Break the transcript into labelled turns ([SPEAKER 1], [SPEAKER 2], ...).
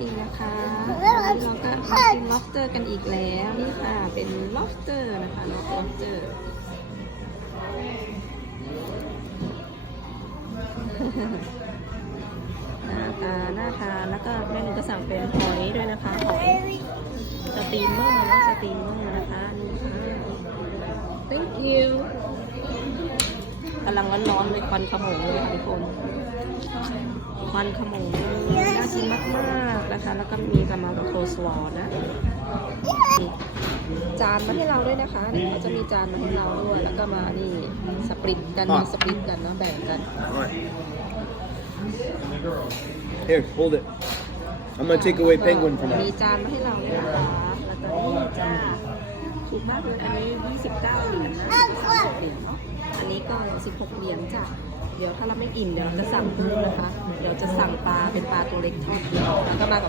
[SPEAKER 1] อีกนะคะวันนี้เราก็มากิน lobster กันอีกแล้วนี่ค่ะ เป็น lobster นะคะ lobster หน้าตาน่าทานแล้วก็แม่หนูก็สั่งเป็นหอยด้วยนะคะหอยสตรีมเมอร์นะสตรีมเมอร์นะคะนี่ค่ะ thank you กำลังร้อนๆเลยควันขโมงเลยค่ะทุกคน ควันขโมงน่ากินมากๆนะคะ แล้วก็มีกามากับโคสลอนะนี่จานมาให้เราด้วยนะคะนี่เขาจะมีจานมาให้เราด้วย แล้วก็มานี่สปริตกันมีสปริตกันเนาะแบ่งกัน
[SPEAKER 2] Here, hold it. I'm gonna take away penguin from
[SPEAKER 1] มี
[SPEAKER 2] that.
[SPEAKER 1] จานมาให้เราด้วยนะคะแล้วก็นี่จ้าถูกมากเลยอันนี้ 29 เหรียญนะ16เหรียญนะอันนี้ก็ 16 เหรียญจ้ะ เดี๋ยวถ้าเราไม่อิ่มเดี๋ยวเราจะสั่งเพิ่มนะคะ เดี๋ยวจะสั่งปลาเป็นปลาตัวเล็กทอดแล้วก็มากับ